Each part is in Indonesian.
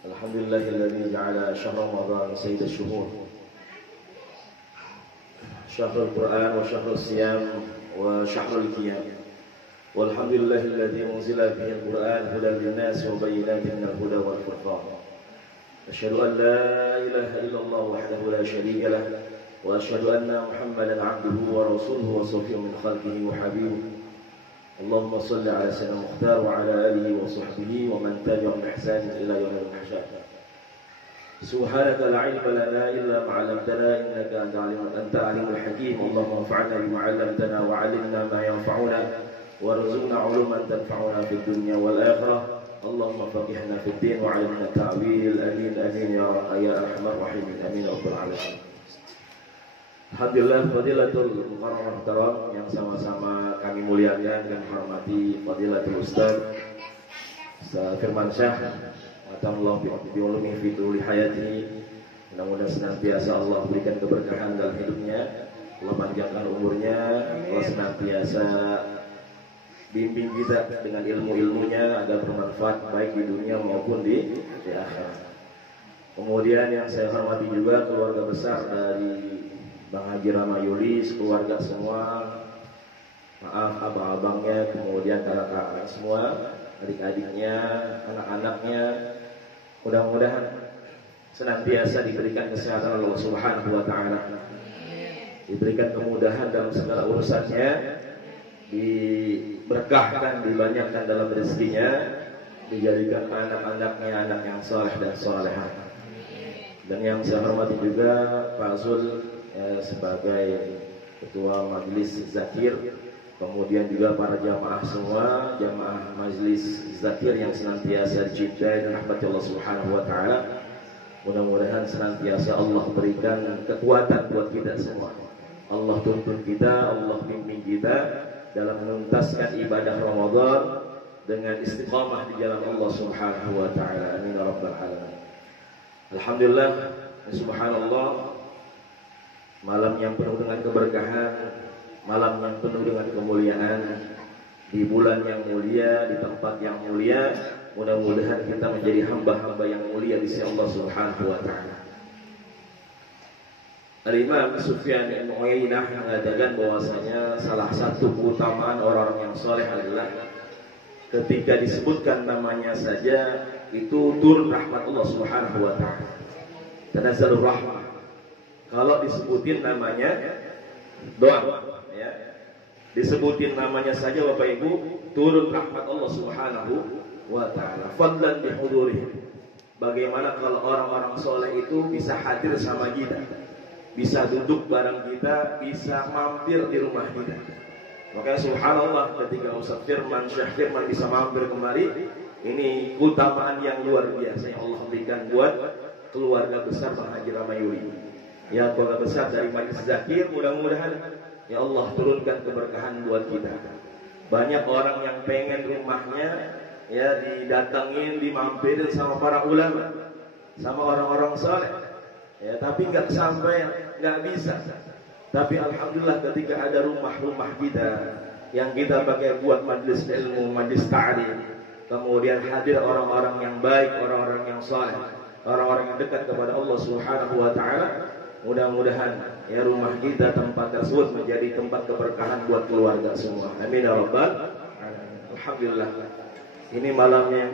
Alhamdulillahilladzi ja'ala syahr Ramadan sayyid asy-syuhur. Syahrul Qur'an wa syahrul siyam wa syahrul qiyam. Walhamdulillahilladzi unzila fihi al-Qur'an hudan lin-nas wa bayyinatin minal huda wal furqan. Asyhadu an la ilaha illallah wahdahu la syarika lah wa asyhadu anna Muhammadan 'abduhu wa rasuluhu wa safiyuhu min khalqihi wa habibuhu. Allahumma salli ala sayyidina Mukhtar wa ala alihi wa sahbihi wa man tabi'ahum bi ihsan ila yaumil mahsyar. Subhanaka la ilma lana illa ma 'allamtana innaka anta alimul hakim. Allahumma anfa'na bima 'allamtana wa 'allimna ma yanfa'una warzuqna 'uluman tanfa'una fid dunya wal akhirah. Allahumma faqihna fid din wa 'allimna ta'wil. Amin amin ya arhamar rahimin. Amin ya rabbal alamin. Alhamdulillah, Fadilatul Muhtaram yang sama-sama kami muliakan dan hormati Fadilatul Ustaz Firman Syah Matamullah bi'ulumi fi tuli hayati. Mudah-mudahan senantiasa Allah berikan keberkahan dalam hidupnya, Allah panjangkan umurnya, Allah senantiasa bimbing kita dengan ilmu-ilmunya agar bermanfaat baik di dunia maupun di akhirat. Kemudian yang saya hormati juga keluarga besar dari Bang Haji Rama Yulis, keluarga semua, maaf abang-abangnya, kemudian kakak-kakak semua, adik-adiknya, anak-anaknya, mudah-mudahan senantiasa diberikan kesehatan Allah Subhanahu wa Ta'ala, diberikan kemudahan dalam segala urusannya, diberkahkan, dibanyakkan dalam rezekinya, dijadikan anak-anaknya anak yang saleh dan salehah. Dan yang saya hormati juga Pak Zul sebagai ketua majelis zakir, kemudian juga para jamaah semua, jamaah majelis zakir yang senantiasa dicintai dan rahmat Allah Subhanahu wa Ta'ala. Mudah-mudahan senantiasa Allah berikan kekuatan buat kita semua. Allah tuntun kita, Allah bimbing kita dalam menuntaskan ibadah Ramadan dengan istiqamah di jalan Allah Subhanahu wa Ta'ala. Amin ya rabbal alamin. Alhamdulillah, subhanallah, malam yang penuh dengan keberkahan, malam yang penuh dengan kemuliaan, di bulan yang mulia, di tempat yang mulia. Mudah-mudahan kita menjadi hamba-hamba yang mulia di sisi Allah Subhanahu wa Ta'ala. Al-Imam Sufyan bin Uyainah mengatakan bahwasanya salah satu keutamaan orang-orang yang soleh adalah ketika disebutkan namanya saja itu turun rahmat Allah Subhanahu wa Ta'ala. Tanazzalur rahmah. Kalau disebutin namanya doang, ya, disebutin namanya saja Bapak Ibu, turun rahmat Allah Subhanahu wa Ta'ala. Fadlan bihudurih. Bagaimana kalau orang-orang soleh itu bisa hadir sama kita, bisa duduk bareng kita, bisa mampir di rumah kita. Makanya subhanallah ketika Ustaz Firman, Syekh Firman bisa mampir kemari, ini keutamaan yang luar biasa yang Allah berikan buat keluarga besar Bang Haji Rama Yuli. Ya, keluarga besar dari majelis zakir, mudah-mudahan ya Allah turunkan keberkahan buat kita. Banyak orang yang pengen rumahnya ya didatengin, dimampirin sama para ulama, sama orang-orang saleh, ya, tapi nggak sampai, nggak bisa. Tapi alhamdulillah ketika ada rumah-rumah kita yang kita pakai buat majelis ilmu, majelis ta'lim, kemudian hadir orang-orang yang baik, orang-orang yang saleh, orang-orang yang dekat kepada Allah Subhanahu wa Ta'ala. Mudah-mudahan ya rumah kita, tempat tersebut menjadi tempat keberkahan buat keluarga semua. Amin ya rabbal alamin. Alhamdulillah. Ini malamnya yang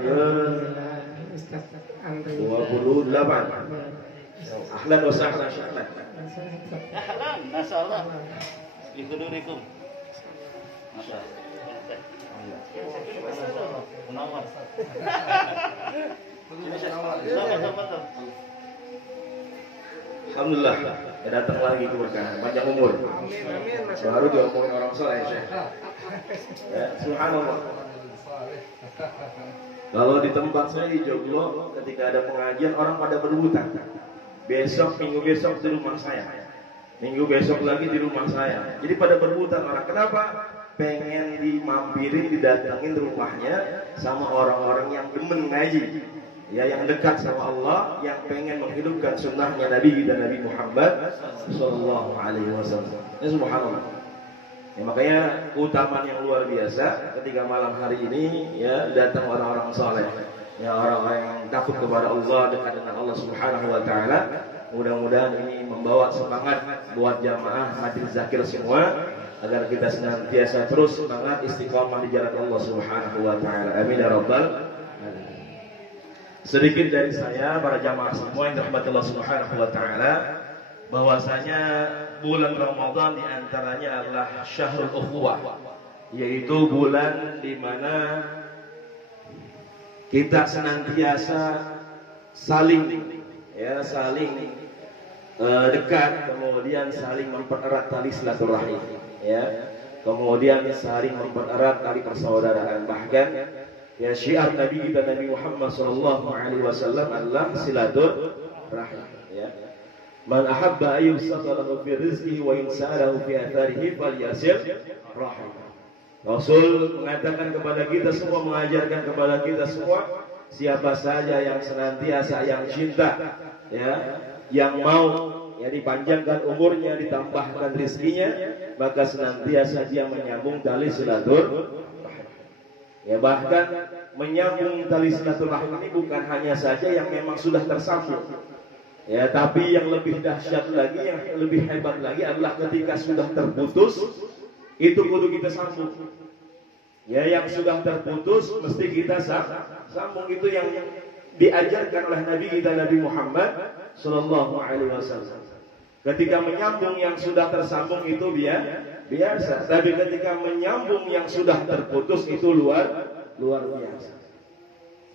ke-28. Ahlan wa sahlan syahlan. Ahlan, masyaallah. Bihudurikum. Masyaallah. Munawwar. Sama-sama. Alhamdulillah, ya datang lagi keberkahan, panjang umur. Baru diomongin orang soleh, Syekh. Ya, subhanallah. Kalau di tempat saya di Joglo, ketika ada pengajian orang pada berebutan. Besok, minggu besok di rumah saya. Minggu besok lagi di rumah saya. Jadi pada berebutan orang. Kenapa? Pengen dimampirin, didatangin rumahnya sama orang-orang yang demen ngaji. Ya, yang dekat sama Allah, yang pengen menghidupkan sunnahnya Nabi dan Nabi Muhammad Sallallahu Alaihi Wasallam. Ini subhanallah. Ya, makanya keutamaan yang luar biasa ketika malam hari ini ya datang orang-orang saleh, ya orang-orang yang takut kepada Allah, dekat dengan Allah Subhanahu wa taala. Mudah-mudahan ini membawa semangat buat jamaah majelis zakir semua agar kita senantiasa terus semangat istiqomah di jalan Allah Subhanahu wa taala. Amin ya rabbal alamin. Sedikit dari saya para jamaah semua yang dirahmati Allah Subhanahu wa taala, bahwasanya bulan Ramadan diantaranya adalah syahrul ukhuwah, yaitu bulan di mana kita senantiasa saling dekat, kemudian saling mempererat tali silaturahim, kemudian saling mempererat tali persaudaraan. Bahkan syiar Nabi kita Nabi Muhammad sallallahu alaihi wasallam adalah silaturahim. Man ahabba ayyusaqalahu fi rizqihi wa in sa'alahu fi atharihi falyasil rahim. Rasul mengatakan kepada kita semua, mengajarkan kepada kita semua, siapa saja yang senantiasa yang cinta, yang mau dipanjangkan umurnya, ditambahkan rezekinya, maka senantiasa dia menyambung tali silaturahim. Bahkan menyambung tali silaturahim ini bukan hanya saja yang memang sudah tersambung, tapi yang lebih dahsyat lagi, yang lebih hebat lagi adalah ketika sudah terputus, itu kudu kita sambung. Yang sudah terputus mesti kita sambung. Itu yang diajarkan oleh Nabi kita Nabi Muhammad sallallahu alaihi wasallam. Ketika menyambung yang sudah tersambung itu biasa, tapi ketika menyambung yang sudah terputus itu luar biasa.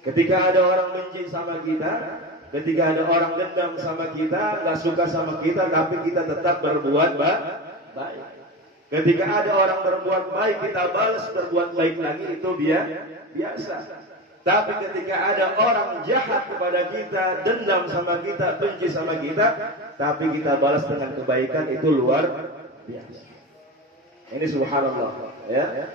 Ketika ada orang benci sama kita, ketika ada orang dendam sama kita, nggak suka sama kita, tapi kita tetap berbuat baik. Ketika ada orang berbuat baik, kita balas berbuat baik lagi, itu biasa. Tapi ketika ada orang jahat kepada kita, dendam sama kita, benci sama kita, tapi kita balas dengan kebaikan, itu luar biasa. Ini subhanallah,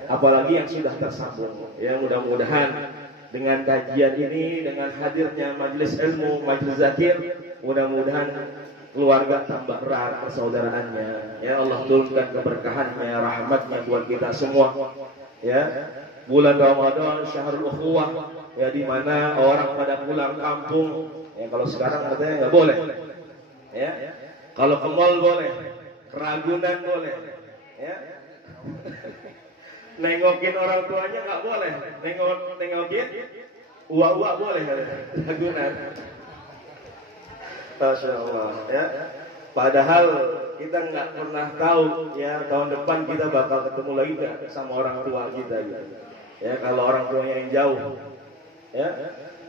apalagi yang sudah tersambung. Mudah-mudahan dengan kajian ini, dengan hadirnya majelis ilmu, majelis zakir, mudah-mudahan keluarga tambah erat persaudaraannya. Allah turunkan keberkahannya, rahmatnya buat kita semua. Bulan Ramadan syahrul ukhuwah, di mana orang pada pulang kampung. Kalau sekarang katanya nggak boleh. Kalau ke mall boleh, keragunan boleh. Nengokin orang tuanya nggak boleh, nengokin uak-uak boleh, keragunan. Masya Allah, Padahal kita nggak pernah tahu, tahun depan kita bakal ketemu lagi nggak sama orang tua kita, kalau orang tuanya yang jauh,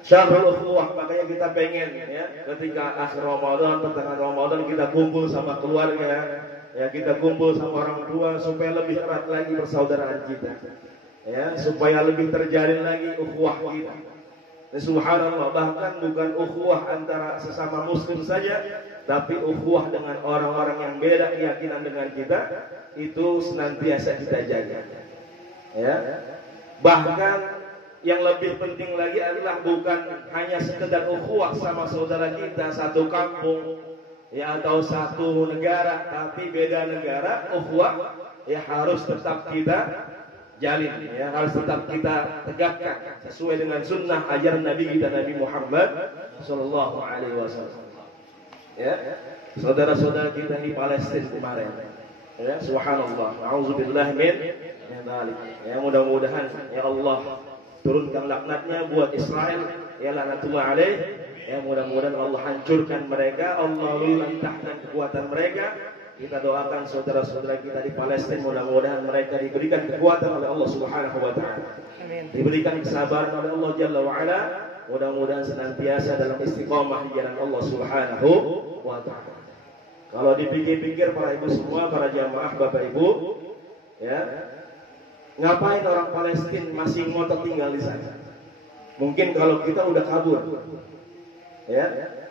Syahrul ukhuwah, makanya kita pengen, ketika akhir Ramadan, pertengahan Ramadan kita kumpul sama keluarga, kita kumpul sama orang tua supaya lebih erat lagi persaudaraan kita, supaya lebih terjalin lagi ukhuwah kita. Subhanallah, bahkan bukan ukhuwah antara sesama muslim saja, tapi ukhuwah dengan orang-orang yang beda keyakinan dengan kita, itu senantiasa kita jaga. Bahkan yang lebih penting lagi adalah bukan hanya sekedar ukhuwah sama saudara kita satu kampung, atau satu negara, tapi beda negara, ukhuwah harus tetap kita jalin, harus tetap kita tegakkan sesuai dengan sunnah ajaran Nabi kita Nabi Muhammad sallallahu alaihi wasallam. Saudara-saudara kita di Palestina kemarin, subhanallah, auzubillah min dzalik. Mudah-mudahan Allah turunkan laknatnya buat Israel, laknatullah alaih. Mudah-mudahan Allah hancurkan mereka, Allah lantahkan kekuatan mereka. Kita doakan saudara-saudara kita di Palestina, mudah-mudahan mereka diberikan kekuatan oleh Allah Subhanahu wa taala. Diberikan kesabaran oleh Allah Jalla wa ala. Mudah-mudahan senantiasa dalam istiqomah di jalan Allah Subhanahu wa taala. Kalau dipikir-pikir para ibu semua, para jamaah Bapak Ibu, ngapain orang Palestina masih ngotot tinggal di sana? Mungkin kalau kita udah kabur.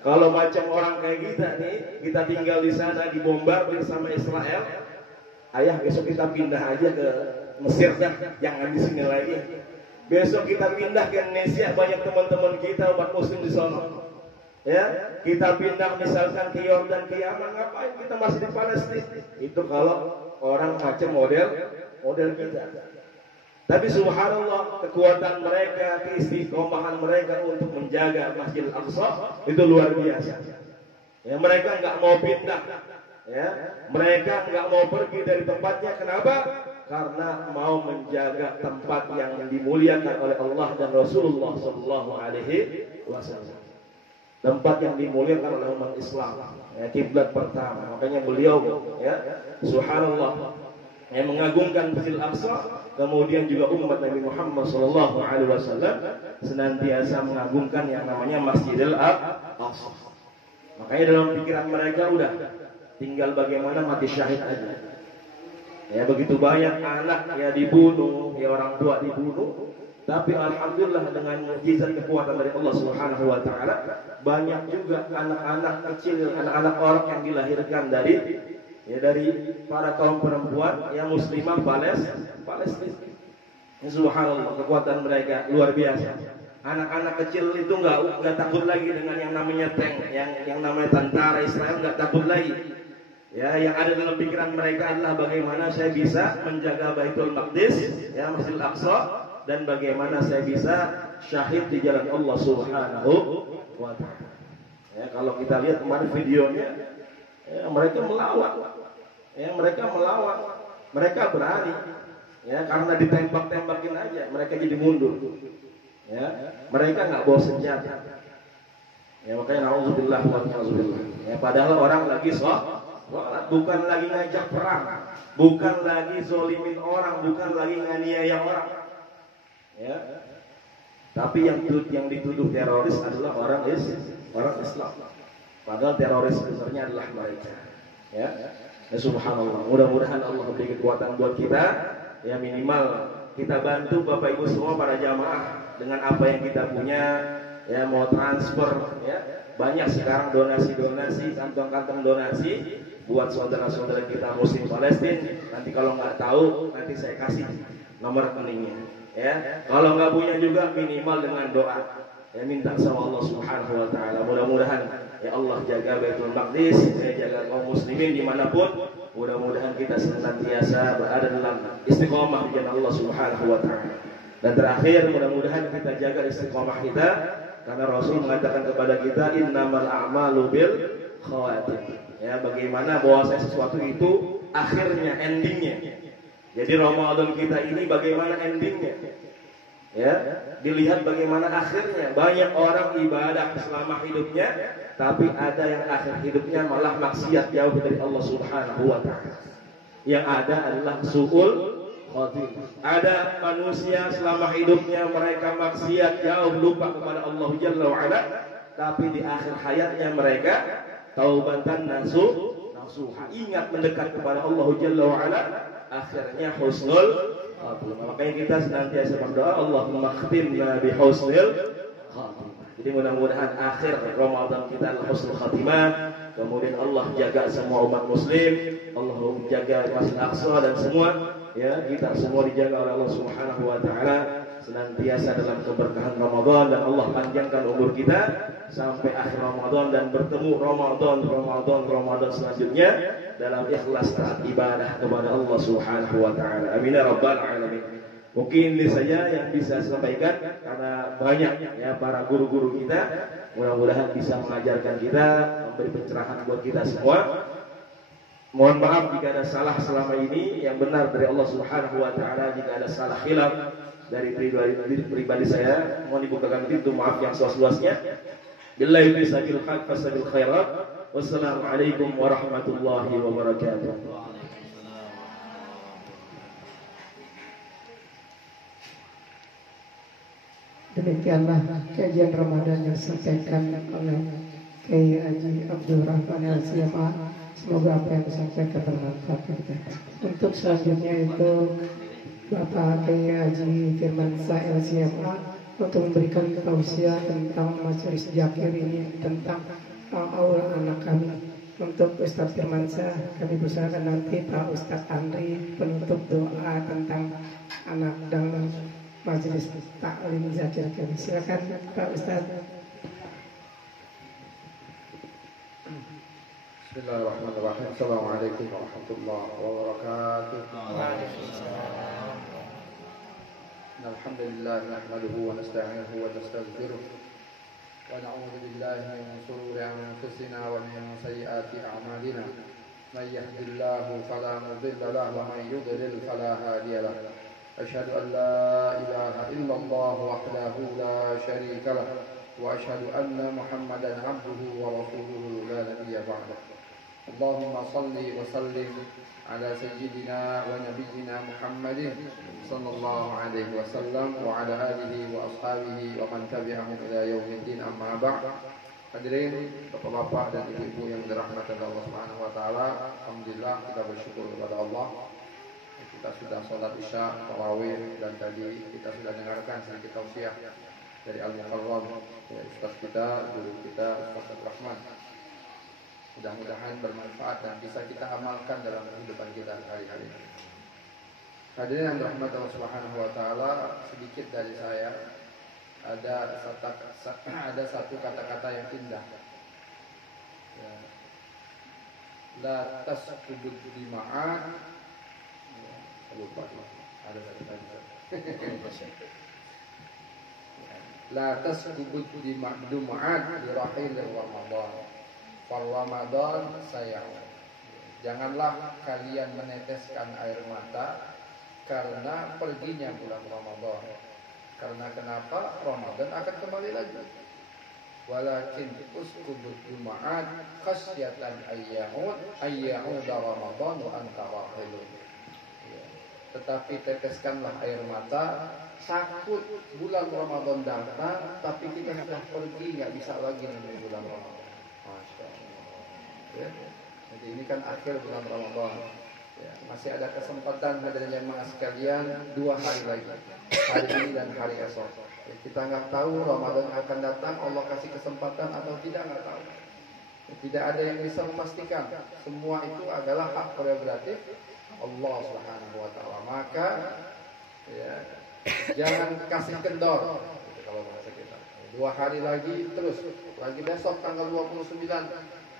Kalau macam orang kayak kita nih, kita tinggal di sana dibombardir sama Israel, ayah besok kita pindah aja ke Mesir dah, jangan di sini lagi. Besok kita pindah ke Indonesia, banyak teman-teman kita umat muslim di sana. Kita pindah misalkan ke Yordan, ke Yaman, ngapain kita masih di Palestina? Itu kalau orang macam model kita. Tapi subhanallah, kekuatan mereka, keistiqomahan mereka untuk menjaga Masjid Al-Aqsa itu luar biasa. Ya, mereka nggak mau pindah, ya, mereka nggak mau pergi dari tempatnya. Kenapa? Karena mau menjaga tempat yang dimuliakan oleh Allah dan Rasulullah Sallallahu Alaihi Wasallam. Tempat yang dimuliakan oleh umat Islam, ya, kiblat pertama. Makanya beliau, ya, subhanallah, yang mengagungkan Masjidil Aqsa, kemudian juga umat Nabi Muhammad Sallallahu Alaihi Wasallam senantiasa mengagungkan yang namanya Masjidil Aqsa. Makanya dalam pikiran mereka udah tinggal bagaimana mati syahid aja. Ya, begitu banyak anak ya dibunuh, ya orang tua dibunuh, tapi alhamdulillah dengan mukjizat kekuatan dari Allah Subhanahu wa taala, banyak juga anak-anak kecil, anak-anak orang yang dilahirkan dari para kaum perempuan yang muslimah Palestina. Subhanallah, kekuatan mereka luar biasa. Anak-anak kecil itu nggak takut lagi dengan yang namanya tank, yang namanya tentara Israel, nggak takut lagi. Ya, yang ada dalam pikiran mereka adalah bagaimana saya bisa menjaga Baitul Maqdis, ya, Masjidil Aqsa, dan bagaimana saya bisa syahid di jalan Allah Subhanahu wa taala. Ya, kalau kita lihat kemarin videonya, ya, mereka melawan. Ya, mereka berani. Ya, karena ditembak-tembakin aja, mereka jadi mundur. Ya, mereka nggak bawa senjata. Ya, makanya nauzubillah wa nauzubillah. Ya, padahal orang lagi bukan lagi ngajak perang, bukan lagi zolimin orang, bukan lagi nganiaya orang. Ya. Tapi yang dituduh teroris adalah orang Islam. Padahal teroris sebenarnya adalah mereka. Ya. Ya, subhanallah. Mudah-mudahan Allah beri kekuatan buat kita. Ya, minimal kita bantu Bapak Ibu semua para jamaah dengan apa yang kita punya. Ya, mau transfer, ya. Banyak sekarang donasi, kantong-kantong donasi buat saudara-saudara kita Muslim Palestina. Nanti kalau nggak tahu, nanti saya kasih nomor rekeningnya. Ya, kalau nggak punya juga minimal dengan doa. Ya, minta sama Allah Subhanahu Wa Taala. Mudah-mudahan ya Allah jaga Baitul Maqdis, ya, jaga kaum muslimin dimanapun. Mudah-mudahan kita senantiasa berada dalam istiqomah di jalan Allah Subhanahu Wa Taala. Dan terakhir, mudah-mudahan kita jaga istiqomah kita, karena Rasul mengatakan kepada kita, innamal a'malu bil khawatim. Ya, bagaimana bahwa sesuatu itu akhirnya, endingnya. Jadi Ramadan kita ini bagaimana endingnya? Ya, dilihat bagaimana akhirnya. Banyak orang ibadah selama hidupnya, tapi ada yang akhir hidupnya malah maksiat jauh dari Allah Subhanahu wa taala. Yang ada adalah su'ul khatimah. Ada manusia selama hidupnya mereka maksiat jauh, lupa kepada Allah Jalla wa ala, tapi di akhir hayatnya mereka taubatan nasuha, ingat mendekat kepada Allah Jalla wa ala, akhirnya husnul khatimah. Makanya kita senantiasa berdoa, Allahumma khtimna bi husnil khatimah. Jadi mudah-mudahan akhir Ramadan kita adalah husnul khatimah. Kemudian Allah jaga semua umat muslim, Allah jaga Masjid Aqsa dan semua, ya, kita semua dijaga oleh Allah Subhanahu wa taala, senantiasa dalam keberkahan Ramadan, dan Allah panjangkan umur kita sampai akhir Ramadan dan bertemu Ramadan selanjutnya dalam ikhlas taat ibadah kepada Allah Subhanahu wa taala. Amin ya rabbal alamin. Mungkin ini saja yang bisa saya sampaikan, karena banyak ya para guru-guru kita, mudah-mudahan bisa mengajarkan kita, memberi pencerahan buat kita semua. Mohon maaf jika ada salah selama ini, yang benar dari Allah Subhanahu wa taala. Jika ada salah khilaf dari pribadi saya, mohon dibukakan pintu maaf yang seluas-luasnya. Billahi bisabil haq fasabil khairat. Wassalamualaikum warahmatullahi wabarakatuh. Demikianlah kajian Ramadan yang disampaikan oleh Kiai Haji Abdul Rahman LCMA. Semoga apa yang disampaikan bermanfaat kita. Untuk selanjutnya itu Bapak Kiai Haji Firmansyah LCMA untuk memberikan tausiah tentang Majelis Zakir ini, tentang aula anak kami. Untuk Ustaz Firmansyah, kami persilakan nanti Pak Ustaz Andri penutup doa tentang anak dan Majelis Taklim Zakir kami. Silakan Pak Ustaz. Bismillahirrahmanirrahim. Assalamualaikum warahmatullahi wabarakatuh. إن الحمد لله نحمده ونستعينه ونستغفره ونعوذ بالله من شرور أنفسنا ومن سيئات أعمالنا من يهد الله فلا مضل له ومن يضلل فلا هادي له أشهد أن لا إله إلا الله وحده لا شريك له وأشهد أن محمدا عبده ورسوله لا نبي بعده اللهم صل وسلم على سيدنا ونبينا محمد صلى الله عليه وسلم وعلى آله وأصحابه ومن تبعهم إلى يوم الدين أما بعد. Hadirin bapak-bapak dan ibu-ibu yang dirahmati Allah Subhanahu wa taala, alhamdulillah kita bersyukur kepada Allah. Kita sudah sholat Isya, tarawih, dan tadi kita sudah dengarkan sedikit tausiah dari Al-Mukarram, ya, Ustaz kita, guru kita, Ustaz Abdurrahman. Mudah-mudahan bermanfaat dan bisa kita amalkan dalam kehidupan kita hari-hari ini. Hadirin yang dirahmati Allah Subhanahu wa taala, sedikit dari saya ada satu kata-kata yang indah. Ya. La tasqubud dima'at. Ya, lupa. Ada kata-kata. La tasqubud dima'at di rahil Ramadan. Far Ramadan sayang. Janganlah kalian meneteskan air mata karena perginya bulan Ramadan. Karena kenapa? Ramadan akan kembali lagi. Walakin uskubud juma'at khasyatan ayya'ud Ramadan wa anta rahilun. Tetapi teteskanlah air mata, takut bulan Ramadan datang tapi kita sudah pergi, nggak bisa lagi menuju bulan Ramadan. Masya Allah. Ya. Jadi ini kan akhir bulan Ramadan. Ya, masih ada kesempatan hadirin jemaah sekalian 2 hari lagi, hari ini dan hari esok. Ya, kita nggak tahu Ramadan akan datang, Allah kasih kesempatan atau tidak, nggak tahu. Ya, tidak ada yang bisa memastikan. Semua itu adalah hak prerogatif Allah Subhanahu wa taala. Maka ya, jangan kasih kendor. Gitu, kalau bahasa kita. 2 hari lagi terus, lagi besok tanggal 29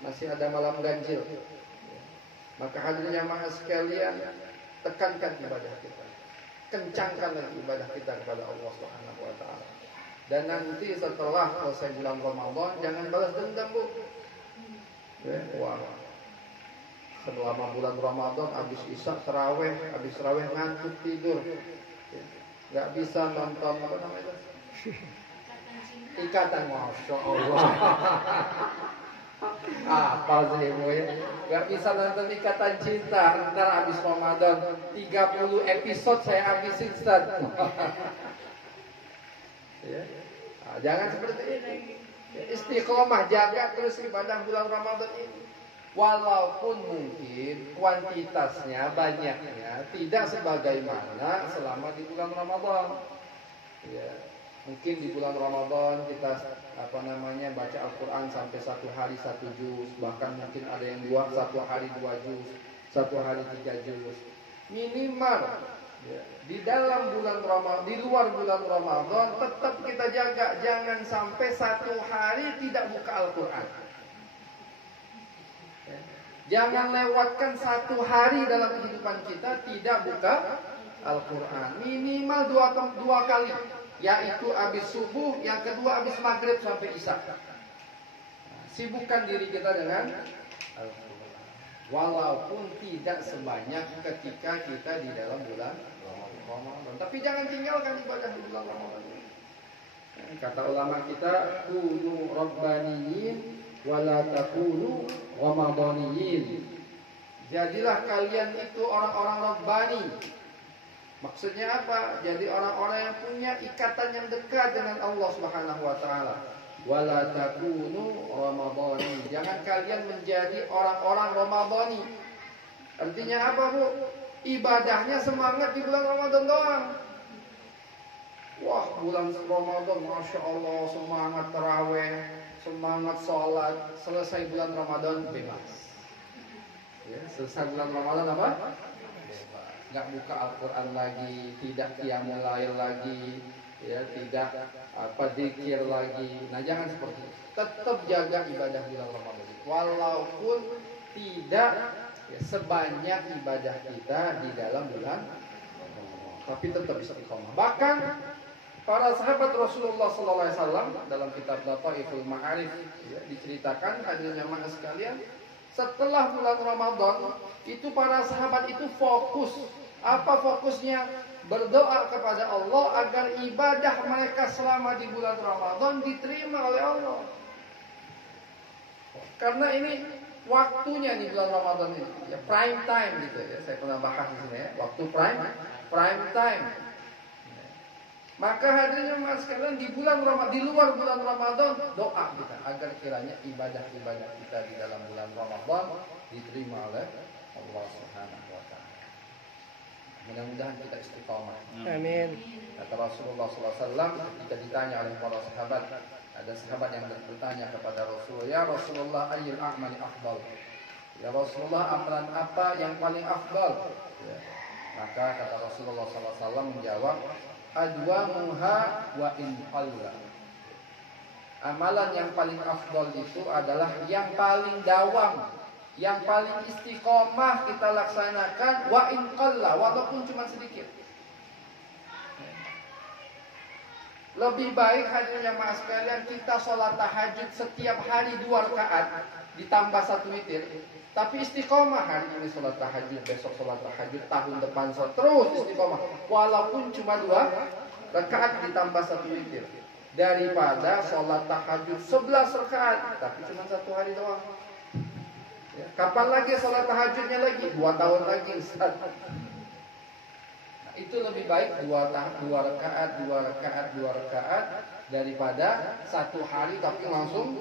masih ada malam ganjil. Maka hadirin jamaah sekalian, tekankan ibadah kita, kencangkan lagi ibadah kita kepada Allah Subhanahu wa taala. Dan nanti setelah selesai bulan Ramadan jangan balas dendam, Bu. Ya, wah. Selama bulan Ramadan habis Isya tarawih, habis tarawih ngantuk tidur. Ya. Gak bisa nonton apa namanya? Ikatan, Masya Allah. Apa sih Bu ya? Gak bisa nonton Ikatan Cinta. Ntar habis Ramadan 30 episode saya habisin, Ustaz. Ya. Nah, jangan seperti ini. Istiqomah, jaga terus ibadah bulan Ramadan ini. Walaupun mungkin kuantitasnya, banyaknya tidak sebagaimana selama di bulan Ramadan. Ya. Mungkin di bulan Ramadan kita baca Al-Quran sampai 1 hari 1 juz, bahkan mungkin ada yang 1 hari 2 juz, 1 hari 3 juz. Minimal ya, di dalam bulan Ramadan, di luar bulan Ramadan tetap kita jaga, jangan sampai 1 hari tidak buka Al-Quran. Ya. Jangan lewatkan 1 hari dalam kehidupan kita tidak buka Al-Quran. Minimal 2 kali. Yaitu habis subuh, yang kedua habis maghrib sampai isya. Sibukkan diri kita dengan Al-Quran. Walaupun tidak sebanyak ketika kita di dalam bulan Ramadan. Tapi jangan tinggalkan ibadah di bulan Ramadan. Kata ulama kita, kunu rabbaniyin wala takunu ramadaniyin. Jadilah kalian itu orang-orang rabbani. Maksudnya apa? Jadi orang-orang yang punya ikatan yang dekat dengan Allah Subhanahu wa taala. Wala takunu ramadhani. Jangan kalian menjadi orang-orang ramadhani. Artinya apa, Bu? Ibadahnya semangat di bulan Ramadan doang. Wah, bulan Ramadan Masya Allah semangat tarawih, semangat sholat. Selesai bulan Ramadan bebas. Ya, selesai bulan Ramadan apa? Nggak buka Al-Quran lagi, tidak qiyamul lail lagi, ya, tidak zikir lagi. Nah, jangan seperti itu. Tetap jaga ibadah bulan Ramadan, walaupun tidak ya, sebanyak ibadah kita di dalam bulan Ramadan. tapi tetap istiqomah. Bahkan para sahabat Rasulullah SAW dalam kitab Lataiful Ma'arif ya, diceritakan hadirin jamaah sekalian, setelah bulan Ramadan itu para sahabat itu fokus. Apa fokusnya? Berdoa kepada Allah agar ibadah mereka selama di bulan Ramadan diterima oleh Allah. Karena ini waktunya di bulan Ramadan ini, ya prime time gitu ya. Saya pernah bahas di sini ya, waktu prime time. Maka hadirin jemaah sekalian di bulan Ramadan, di luar bulan Ramadan, doa kita agar kiranya ibadah-ibadah kita di dalam bulan Ramadan diterima oleh Allah Subhanahu wa taala. Mudah-mudahan kita istiqamah. Amin. Kata Rasulullah SAW ketika ditanya oleh para sahabat, ada sahabat yang bertanya kepada Rasulullah, ya Rasulullah, ayyul a'mali afdal? Ya Rasulullah, amalan apa yang paling afdal? Ya. Maka kata Rasulullah SAW menjawab, adwamuha wa in qalla. Amalan yang paling afdal itu adalah yang paling dawam, yang paling istiqomah kita laksanakan wa in qalla, walaupun cuma sedikit. Lebih baik hadirin jamaah sekalian kita sholat tahajud setiap hari 2 rakaat ditambah 1 witir. Tapi istiqomah, hari ini sholat tahajud, besok sholat tahajud, tahun depan sholat, terus istiqomah. Walaupun cuma 2 rakaat ditambah 1 witir. Daripada sholat tahajud 11 rakaat tapi cuma 1 hari doang. Ya, kapan lagi sholat tahajudnya lagi? 2 tahun lagi. Itu lebih baik 2 rakaat daripada 1 hari tapi langsung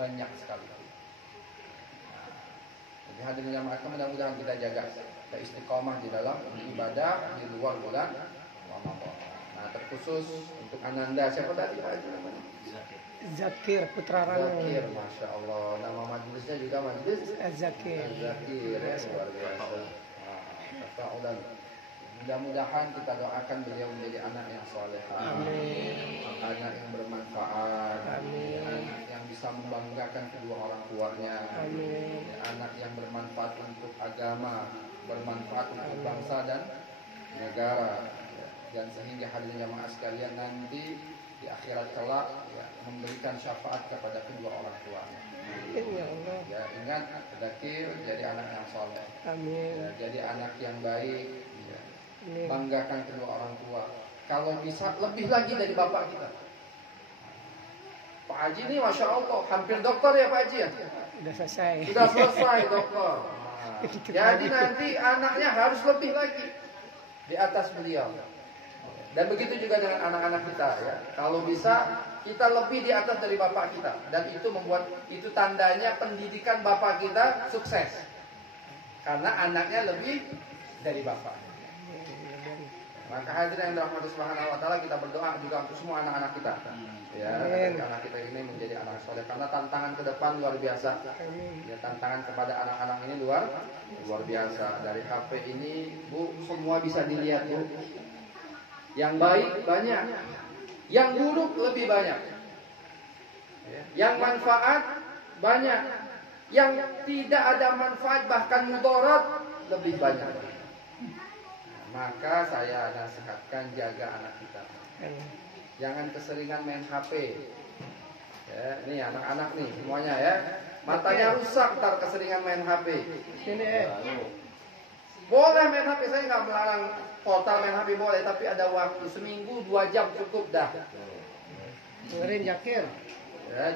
banyak sekali. Jadi hadirin jamaah, mudah-mudahan kita jaga kita istiqomah di dalam ibadah di luar bulan Ramadan. Nah, terkhusus untuk Ananda, siapa tadi Pak Haji namanya? Zakir Putra Rano. Zakir, masya Allah. Nama majelisnya juga majelis Zakir. Zakir, ya, luar biasa. Nah, mudah-mudahan kita doakan beliau menjadi anak yang soleh, anak yang bermanfaat, anak yang bisa membanggakan kedua orang tuanya, anak yang bermanfaat untuk agama, bermanfaat untuk bangsa dan negara, dan sehingga hadirin jamaah sekalian nanti di akhirat kelak ya, memberikan syafaat kepada kedua orang tuanya. Ya, ingat, Zakir jadi anak yang soleh, ya, jadi anak yang baik. Banggakan kedua orang tua. Kalau bisa lebih lagi dari bapak kita. Pak Haji ini masya Allah hampir dokter ya Pak Haji ya. Sudah selesai. Sudah selesai dokter. Nah, jadi nanti anaknya harus lebih lagi di atas beliau. Dan begitu juga dengan anak-anak kita ya. Kalau bisa kita lebih di atas dari bapak kita. Dan itu membuat itu tandanya pendidikan bapak kita sukses. Karena anaknya lebih dari bapak. Maka hadirin yang dirahmati Subhanahu wa taala, kita berdoa juga untuk semua anak-anak kita. Ya, anak kita ini menjadi anak soleh karena tantangan ke depan luar biasa. Ya, tantangan kepada anak-anak ini luar biasa. Dari HP ini, Bu, semua bisa dilihat, Bu. Yang baik banyak, yang buruk lebih banyak. Yang manfaat banyak, yang tidak ada manfaat bahkan mudarat lebih banyak. Maka saya nasihatkan jaga anak kita. Jangan keseringan main HP. Ya, ini anak-anak nih semuanya ya. Matanya rusak ntar keseringan main HP. Sini boleh main HP, saya nggak melarang total main HP boleh, tapi ada waktu seminggu 2 jam cukup dah. Dengerin Zakir. Ya,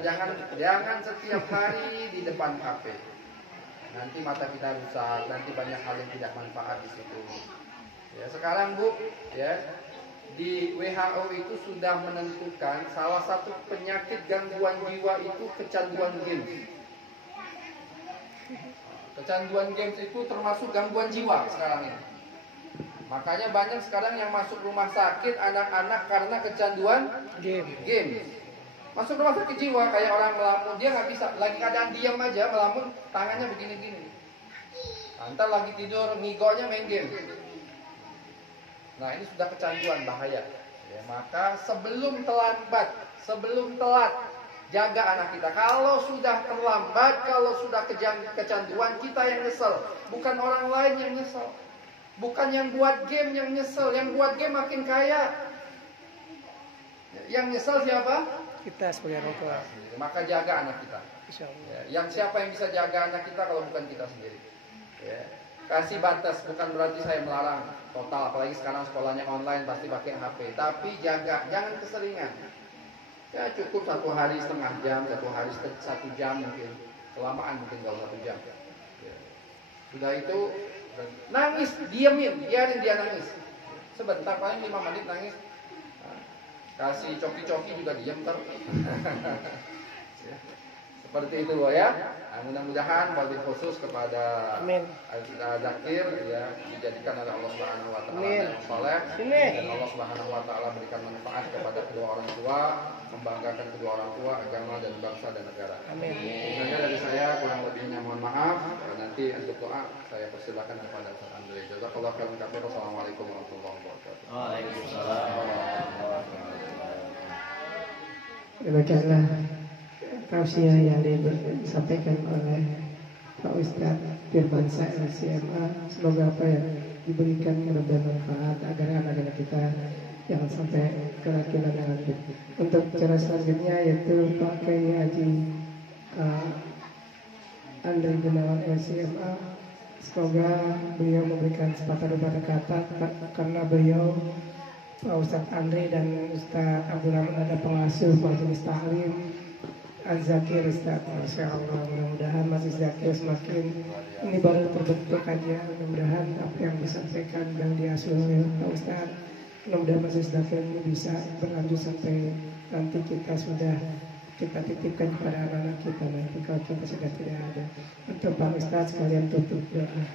jangan setiap hari di depan HP. Nanti mata kita rusak, nanti banyak hal yang tidak manfaat di situ. Ya, sekarang Bu, ya, di WHO itu sudah menentukan salah satu penyakit gangguan jiwa itu kecanduan games. Kecanduan games itu termasuk gangguan jiwa sekarang ini. Makanya banyak sekarang yang masuk rumah sakit anak-anak karena kecanduan game. Masuk rumah sakit jiwa kayak orang melamun, dia nggak bisa, lagi keadaan diam aja melamun, tangannya begini-gini. Ntar lagi tidur, ngigonya main game. Nah, ini sudah kecanduan, bahaya. Ya, maka sebelum telat, jaga anak kita. Kalau sudah terlambat, kalau sudah kecanduan, kita yang nyesel, bukan orang lain yang nyesel. Bukan yang buat game yang nyesel, yang buat game makin kaya. Yang nyesel siapa? Kita sebagai orang tua. Maka jaga anak kita. Insyaallah. Ya, yang siapa yang bisa jaga anak kita kalau bukan kita sendiri? Ya. Kasih batas, bukan berarti saya melarang total. Apalagi sekarang sekolahnya online pasti pakai HP. Tapi jaga, jangan keseringan. Ya cukup 1 hari setengah jam, 1 hari 1 jam mungkin. Kelamaan mungkin kalau 1 jam. Ya. Sudah itu nangis, diamin, biarin dia nangis. Sebentar paling 5 menit nangis. Kasih coki-coki juga diam ntar. Ya. Seperti itu ya. Mudah-mudahan wabil khusus kepada Zakir ya dijadikan oleh Allah Subhanahu wa taala yang saleh dan Allah Subhanahu wa taala berikan manfaat kepada kedua orang tua, membanggakan kedua orang tua, agama dan bangsa dan negara. Amin. Sebenarnya dari saya kurang lebihnya mohon maaf. Nanti untuk doa saya persilakan kepada Ustaz Andre. Jazakallahu khairan katsir. Wassalamualaikum warahmatullahi wabarakatuh. Waalaikumsalam. Demikianlah tausiah yang disampaikan oleh Pak Ustadz Firmansyah LCMA. Semoga apa yang diberikan bermanfaat agar anak-anak kita jangan sampai kehilangan. Untuk cara selanjutnya yaitu Pak Kiai Haji Andre Gunawan LCMA. Semoga beliau memberikan sepatah dua kata karena beliau Pak Ustadz Andre dan Ustadz Abdul Rahman ada pengasuh majelis taklim Az-Zakir Ustaz. Masya Allah, mudah-mudahan Majelis Zakir semakin ini baru terbentuk aja. Mudah-mudahan apa yang disampaikan dan diasuh oleh Pak Ustaz, mudah-mudahan Majelis Zakir ini bisa berlanjut sampai nanti kita titipkan kepada anak-anak kita nanti kalau kita sudah tidak ada. Untuk Pak Ustaz sekalian tutup doa.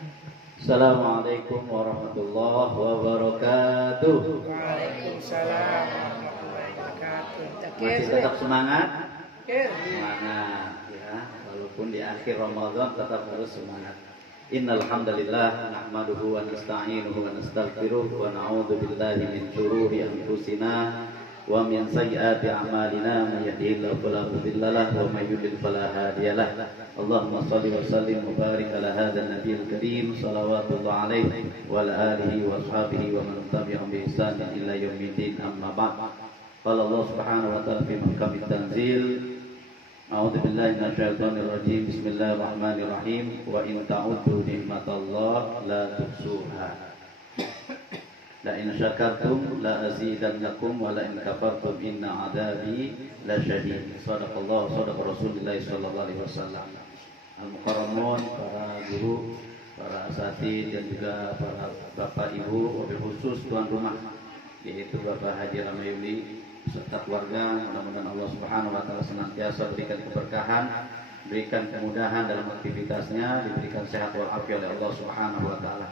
Assalamualaikum warahmatullahi wabarakatuh. Waalaikumsalam warahmatullahi wabarakatuh. Masih tetap semangat? Semangat ya, walaupun di akhir Ramadan tetap harus semangat. Innal hamdalillah nahmaduhu wa nasta'inuhu wa nastaghfiruh wa na'udzu billahi min shururi anfusina wa min sayyiati a'malina may yahdihillahu fala mudilla lahu wa may yudlil fala hadiyalah. Allahumma shalli wa sallim wa barik ala hadzal nabiyil karim salawatullah alaihi wa ala alihi wa ashabihi wa man tabi'ahum bi ihsan ila yaumiddin amma ba'd. Qala Allah subhanahu wa ta'ala fi mahkamit tanzil. A'udzu billahi minasyaitonir rajim. Bismillahirrahmanirrahim. Wa in ta'uddu ni'matallahi la tuhsuha. La in syakartum la azidannakum wa la in kafartum inna 'adzabi lasyadid. Shadaqallahu shadaqa Rasulullah sallallahu alaihi wasallam. Al-mukarramun, para guru, para asatidz dan juga para bapak ibu, wabil khusus tuan rumah yaitu Bapak Haji Ramayuli serta keluarga, mudah-mudahan Allah Subhanahu wa taala senantiasa berikan keberkahan, berikan kemudahan dalam aktivitasnya, diberikan sehat walafiat oleh Allah Subhanahu wa taala.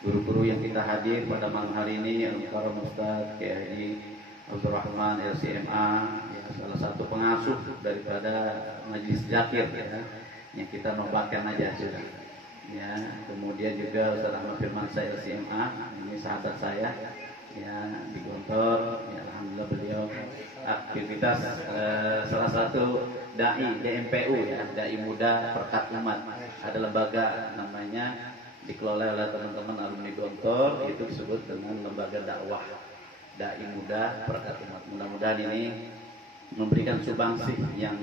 Guru-guru yang kita hadir pada malam hari ini yang para Ustaz Kiai Abdul Rahman LCMA, ya, salah satu pengasuh daripada Majelis Zakir ya, yang kita nobatkan aja sudah. Ya, kemudian juga Ustaz Ahmad Firmansyah LCMA, ini sahabat saya. Ya, di Gontor, ya, alhamdulillah beliau aktivitas salah satu dai DMPU ya, dai muda perkat umat. Ada lembaga namanya dikelola oleh teman-teman alumni Gontor, itu disebut dengan lembaga dakwah dai muda perkat umat. Mudah-mudahan ini memberikan sumbangsi yang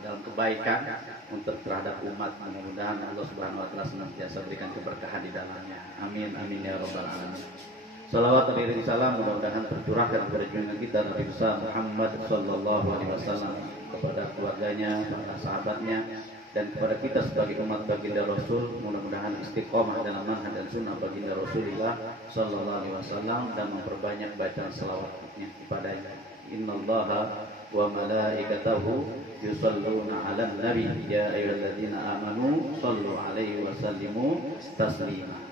dalam kebaikan untuk terhadap umat. Mudah-mudahan Allah Subhanahu wa taala senantiasa berikan keberkahan di dalamnya. Amin amin ya rabbal alamin. Salawat dan salam mudah-mudahan tercurahkan kepada junjungan kita Nabi besar Muhammad sallallahu alaihi wasallam, kepada keluarganya, para sahabatnya, dan kepada kita sebagai umat baginda Rasul. Mudah-mudahan istiqomah dalam manhaj dan sunnah baginda Rasulullah sallallahu alaihi wasallam dan memperbanyak bacaan selawatnya kepadanya. Innallaha wa malaikatahu yusholluna 'alan nabi ya ayyuhalladzina amanu shallu 'alaihi wa sallimu taslima.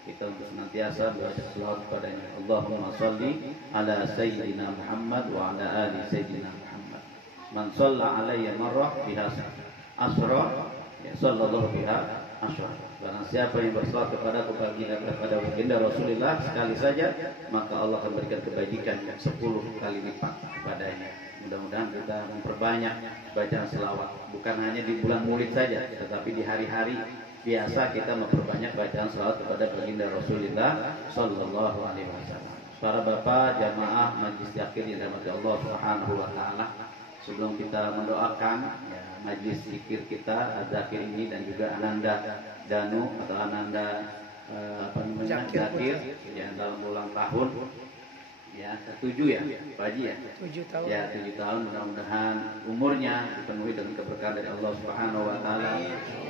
Kita untuk senantiasa berbaca selawat kepadanya. Allahumma shalli ala sayyidina Muhammad wa ala ali sayyidina Muhammad. Man shalla alayya marrah biha asra ya sallallahu biha asra. Barang siapa yang berselawat kepada baginda Rasulullah sekali saja, maka Allah akan berikan kebajikan 10 kali lipat kepadanya. Mudah-mudahan kita memperbanyak bacaan selawat, bukan hanya di bulan Maulid saja, tetapi di hari-hari biasa kita memperbanyak bacaan salawat kepada baginda Rasulullah Sallallahu Alaihi Wasallam. Para bapak jamaah majlis zikir yang dirahmati Allah Subhanahu Wa Taala, sebelum kita mendoakan ya, majlis zikir kita Adzakir ini dan juga Ananda Danu atau Ananda Zakir ya dalam ulang tahun ya ke-7 ya Pak Haji ya 7 tahun ya 7 tahun, mudah-mudahan umurnya dipenuhi dengan keberkahan dari Allah Subhanahu Wa Taala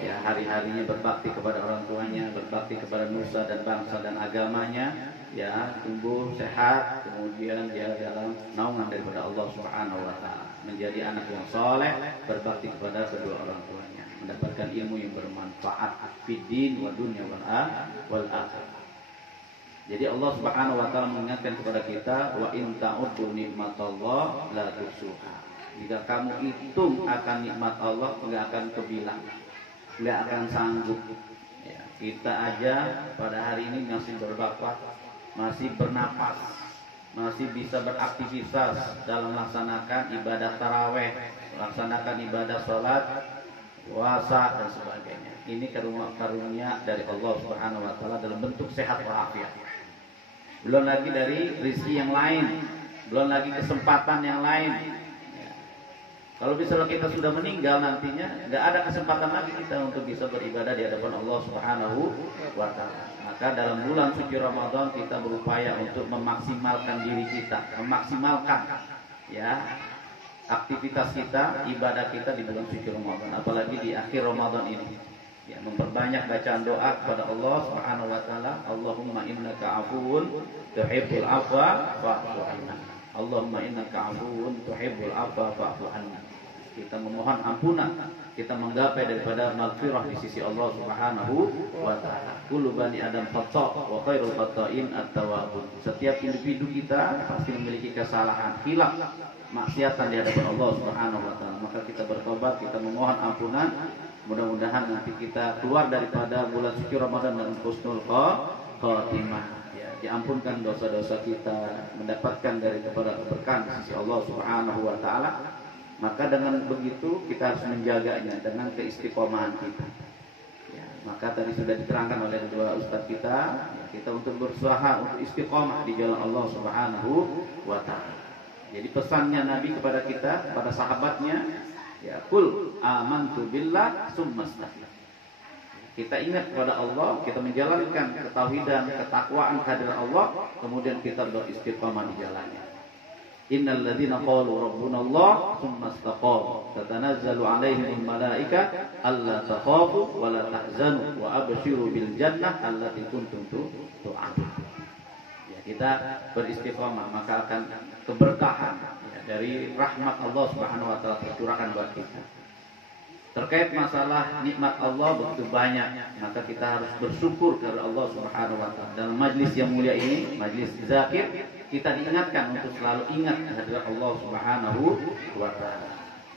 ya, hari-harinya berbakti kepada orang tuanya, berbakti kepada nusa dan bangsa dan agamanya ya, tumbuh sehat, kemudian dia dalam naungan daripada Allah Subhanahu Wa Taala, menjadi anak yang soleh, berbakti kepada kedua orang tuanya, mendapatkan ilmu yang bermanfaat fid din wa dunya wal akhirah. Jadi Allah Subhanahu Wa Taala mengingatkan kepada kita, wa in ta'uddu nikmatallah la tuhsuha. Jika kamu hitung akan nikmat Allah, enggak akan kebilang, enggak akan sanggup. Ya, kita aja pada hari ini masih berbakat, masih bernapas, masih bisa beraktivitas dalam melaksanakan ibadah taraweh, melaksanakan ibadah sholat, puasa dan sebagainya. Ini karunia dari Allah Subhanahu Wa Taala dalam bentuk sehat walafiat. Belum lagi dari rezeki yang lain, belum lagi kesempatan yang lain. Ya. Kalau misalnya kita sudah meninggal nantinya, nggak ada kesempatan lagi kita untuk bisa beribadah di hadapan Allah Subhanahu Wa Taala. Maka dalam bulan suci Ramadan kita berupaya untuk memaksimalkan diri kita, memaksimalkan ya aktivitas kita, ibadah kita di bulan suci Ramadan, apalagi di akhir Ramadan ini. Ya, memperbanyak bacaan doa kepada Allah Subhanahu Wa Taala. Allahumma innaka afuwun tuhibbul afwa fa'fu anna. Allahumma innaka afuwun tuhibbul afwa fa'fu anna. Kita memohon ampunan, kita menggapai daripada maghfirah di sisi Allah Subhanahu Wa Taala. Kullu bani Adam khata' wa khairul khata'in at-tawwabun. Setiap individu kita pasti memiliki kesalahan, hilaf, maksiatan di hadapan Allah Subhanahu Wa Taala. Maka kita bertobat, kita memohon ampunan. Mudah-mudahan nanti kita keluar daripada bulan suci Ramadan dengan husnul khatimah. Ya, diampunkan dosa-dosa kita, mendapatkan dari kepada keberkahan di sisi Allah Subhanahu Wa Taala. Maka dengan begitu kita harus menjaganya dengan keistiqomahan kita. Ya, maka tadi sudah diterangkan oleh dua ustaz kita, ya, kita untuk berusaha untuk istiqomah di jalan Allah Subhanahu Wa Taala. Jadi pesannya Nabi kepada kita, kepada sahabatnya, ya kul amantu billah summa istaqim. Kita ingat kepada Allah, kita menjalankan ketauhidan, ketakwaan kehadiran Allah, kemudian kita beristiqamah di jalannya. Innal ladzina qalu rabbuna Allah summa istaqamu tatanazzalu alaihimul malaika alla takhafu wa la tahzanu wa abshiru bil jannah allati kuntum tu'adun. Ya, kita beristiqamah maka akan keberkahan dari rahmat Allah Subhanahu Wa Taala tercurahkan buat kita. Terkait masalah nikmat Allah begitu banyak, maka kita harus bersyukur kepada Allah Subhanahu Wa Taala. Dalam majlis yang mulia ini, majlis zakir, kita diingatkan untuk selalu ingat kehadirat Allah Subhanahu Wa Taala.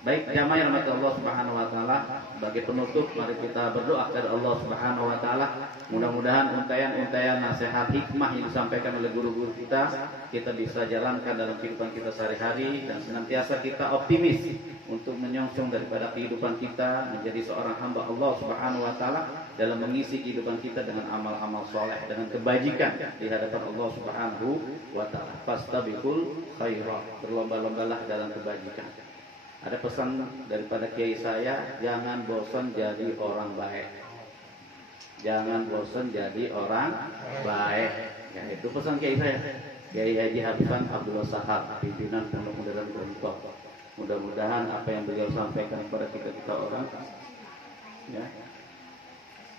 Baik jamaah yang dirahmati Allah Subhanahu Wa Taala, sebagai penutup mari kita berdoa kepada Allah Subhanahu Wa Taala. Mudah-mudahan untayan-untayan nasihat hikmah yang disampaikan oleh guru-guru kita bisa jalankan dalam kehidupan kita sehari-hari, dan senantiasa kita optimis untuk menyongsong daripada kehidupan kita menjadi seorang hamba Allah Subhanahu Wa Taala dalam mengisi kehidupan kita dengan amal-amal soleh, dengan kebajikan di hadapan Allah Subhanahu Wa Taala. Fastabiqul khairat, berlomba-lombalah dalam kebajikan. Ada pesan daripada kiai saya, jangan bosan jadi orang baik. Jangan bosan jadi orang baik. Ya, itu pesan kiai saya. Kiai Haji Habsan Abdullah Sahab, pimpinan Pondok Modern Gontor. Mudah-mudahan apa yang beliau sampaikan kepada kita orang, ya,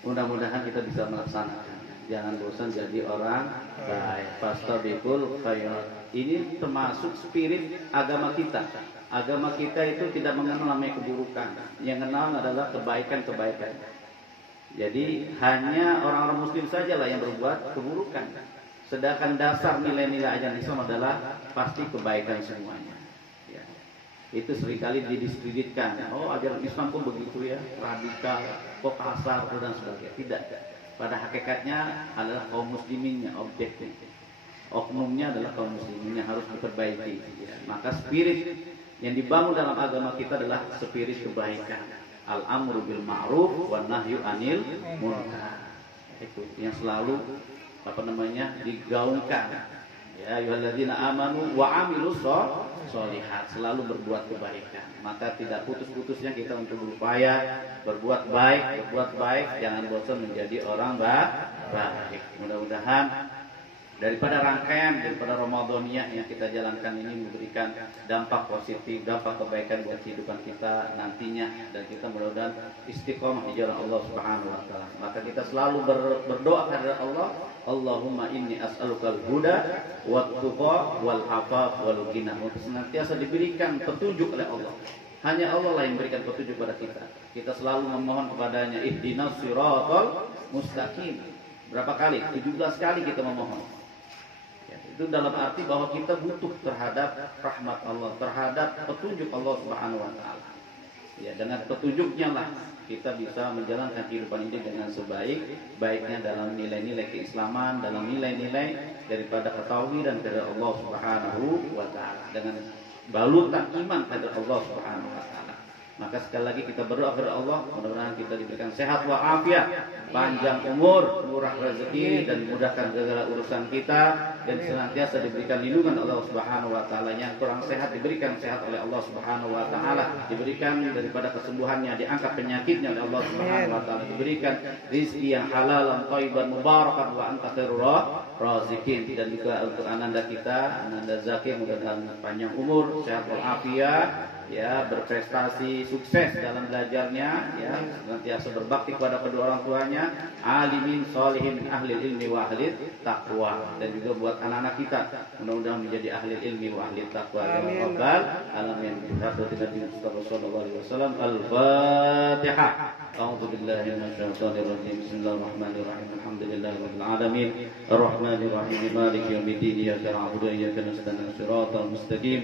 mudah-mudahan kita bisa melaksanakan. Jangan bosan jadi orang baik. Fastabiqul khairat. Ini termasuk spirit agama kita. Agama kita itu tidak mengenal namanya keburukan. Yang kenal adalah kebaikan-kebaikan. Jadi hanya orang-orang muslim sajalah yang berbuat keburukan. Sedangkan dasar nilai-nilai ajaran Islam adalah pasti kebaikan semuanya. Ya. Itu seringkali didiskreditkan. Oh, ajaran Islam kok begitu ya, radikal, kok kasar dan sebagainya. Tidak. Pada hakikatnya adalah kaum musliminnya objektif. Oknumnya adalah kaum muslimin yang harus diperbaiki. Ya. Maka spirit yang dibangun dalam agama kita adalah spirit kebaikan. Al-amru bil ma'ruf wan nahyu anil munkar. Itu yang selalu digaungkan. Ya ayyuhalladzina amanu wa amilus sholihat, selalu berbuat kebaikan. Maka tidak putus-putusnya kita untuk berupaya berbuat baik, jangan bosan menjadi orang baik. Mudah-mudahan daripada Ramadaniyah yang kita jalankan ini memberikan dampak positif, dampak kebaikan buat kehidupan kita nantinya, dan kita mudah-mudahan istiqomah di jalan Allah Subhanahu wa taala. Maka kita selalu berdoa kepada Allah, Allahumma inni as'alukal huda wat tuqa wal afaf wal ghina. Untuk senantiasa diberikan petunjuk oleh Allah. Hanya Allah lah yang memberikan petunjuk kepada kita. Kita selalu memohon kepadanya, ihdinas siratal mustaqim. Berapa kali? 17 kali kita memohon. Itu dalam arti bahwa kita butuh terhadap rahmat Allah, terhadap petunjuk Allah Subhanahu wa taala. Ya, dengan petunjuknya lah kita bisa menjalankan kehidupan ini dengan sebaik-baiknya dalam nilai-nilai keislaman, dalam nilai-nilai daripada ketauhidan kepada Allah Subhanahu wa taala, dengan balutan iman kepada Allah Subhanahu wa taala. Maka sekali lagi kita berdoa kepada Allah, mudah-mudahan kita diberikan sehat walafiat, panjang umur, murah rezeki, dan dimudahkan segala urusan kita, dan senantiasa diberikan lindungan Allah Subhanahu wa taala. Yang kurang sehat diberikan sehat oleh Allah Subhanahu wa taala, diberikan daripada kesembuhannya, diangkat penyakitnya oleh Allah Subhanahu wa taala, diberikan rezeki yang halal, thayyiban, mubarakan, wa anta khairur raziqin. Dan juga untuk ananda kita, Ananda Zaki, mudah-mudahan panjang umur, sehat walafiat, ya, berprestasi, sukses dalam belajarnya, ya, senantiasa berbakti kepada kedua orang tuanya, alimin, sholihin, ahli ilmi wa ahli taqwa. Dan juga buat anak-anak kita, mudah-mudahan menjadi ahli ilmi wa ahli taqwa. Ya Rabbal alamin. Al-Fatihah. A'udzu billahi minasyaitonir rajim. Bismillahirrahmanirrahim. Alhamdulillahirabbil alamin. Arrahmanir rahim. Maliki yaumiddin. Iyyaka na'budu wa iyyaka nasta'in. Shiratal mustaqim.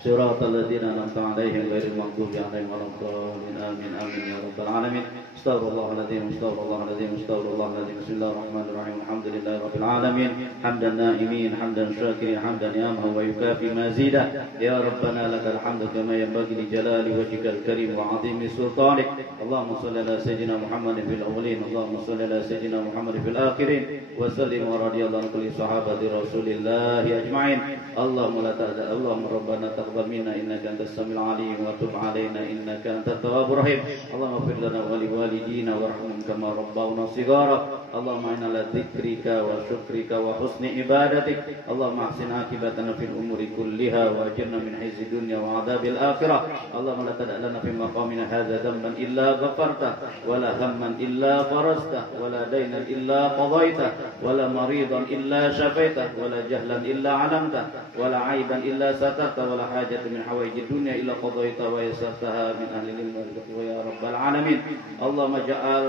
صراط الذين أنعمت عليهم غير المغضوب عليهم ولا الضالين آمين آمين يا رب العالمين. استغفر الله العظيم استغفر الله العظيم استغفر الله العظيم. بسم الله الرحمن الرحيم. الحمد لله رب العالمين حمدا نائمين حمدا شاكرين حمدا يامه ويكافي مزيدا. يا ربنا لك الحمد كما ينبغي لجلال وجهك الكريم وعظيم سلطانك. اللهم صل على سيدنا محمد في الأولين اللهم صل على سيدنا محمد في الآخرين وسلم ورضي الله عن كل صحابة رسول الله أجمعين. اللهم لا تأذى اللهم ربنا تقبل منا إنك أنت السميع العليم وتب علينا إنك أنت التواب الرحيم. اللهم اغفر لنا ولوالدينا وارحمهم كما ربونا صغارا. اللهم إنا على ذكرك وشكرك وحسن عبادتك. اللهم أحسن عاقبتنا في الأمور كلها وأجرنا من خزي الدنيا وعذاب الآخرة. اللهم لا تدع لنا في مقامنا هذا ذنبا إلا غفرته ولا هما إلا فرجته ولا دينا إلا قضيته ولا مريضا إلا شفيته ولا جهلا إلا علمته ولا عيبا إلا سترته ولا حاجة من حوائج الدنيا إلا قضيتها ويسرتها من أهل العلم والتقوى يا رب العالمين. اللهم اجعل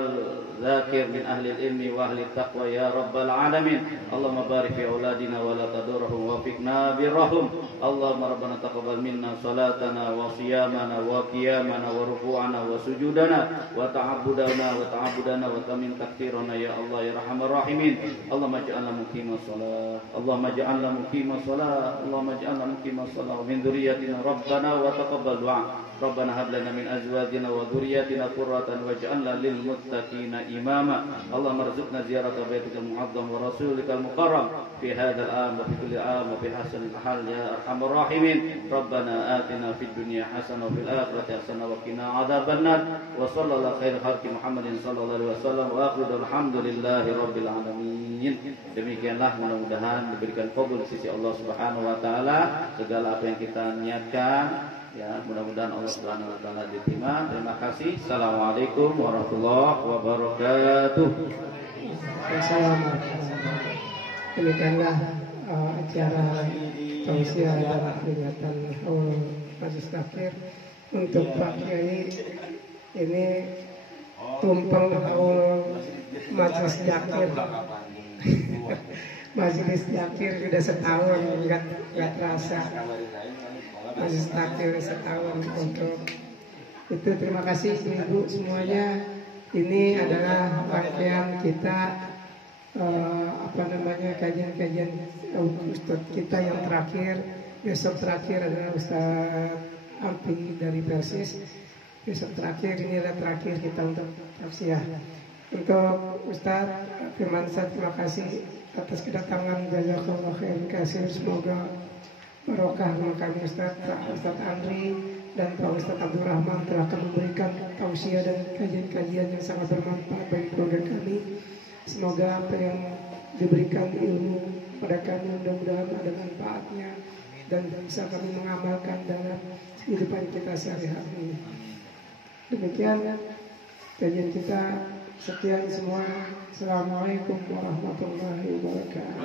ذاكر من أهل العلم وأهل التقوى يا رب العالمين. اللهم بارك في أولادنا ولا تضرهم وفقنا برهم. اللهم ربنا تقبل منا صلاتنا وصيامنا وقيامنا وركوعنا وسجودنا وتعبدنا وتمن تكفيرنا يا الله يا أرحم الراحمين. اللهم اجعلنا مقيم الصلاة اللهم اجعلنا مقيم الصلاة اللهم اجعلنا مقيم الصلاة ومن ذريتنا ربنا وتقبل دعاء. ربنا هب لنا من أزواجنا وذرياتنا قرة واجعلنا للمتقين إماما. اللهم ارزقنا زيارة بيتك المعظم ورسولك المكرم في هذا العام وفي كل عام وفي حسن الحال يا أرحم الراحمين. ربنا آتنا في الدنيا حسنة وفي الآخرة حسنة وقنا عذاب النار. وصلى الله خير خلق محمد صلى الله عليه wasallam wa akhiru alhamdulillahi rabbil alamin. Demikianlah, mudah-mudahan diberikan qabul sisi Allah Subhanahu wa taala segala apa yang kita niatkan, ya, mudah-mudahan Allah Subhanahu wa taala diterima. Terima kasih. Assalamualaikum warahmatullahi wabarakatuh. Assalamualaikum. Demikianlah acara tausiah dan peringatan haul Majelis Takfir untuk Pak Kiai. Ini tumpeng haul Majelis Takfir. Majelis Takfir sudah setahun, nggak terasa. Majelis Takfir setahun untuk itu. Terima kasih Ibu semuanya. Ini adalah rangkaian kita kajian-kajian Ustadz kita yang terakhir. Besok terakhir adalah Ustadz Ampi dari Persis. besok terakhir, inilah terakhir kita untuk tausiah. Untuk Ustadz Firmansyah, terima kasih atas kedatangan. Jazakallah khairan kasih. Semoga barokah kami Ustadz Andri dan Pak Ustadz Abdul Rahman telah memberikan tausiah dan kajian-kajian yang sangat bermanfaat bagi keluarga kami. Semoga apa yang diberikan ilmu pada kami mudah-mudahan ada manfaatnya dan bisa kami mengamalkan dalam kehidupan kita sehari-hari. Demikian kajian kita. Sekian semua. Assalamualaikum warahmatullahi wabarakatuh.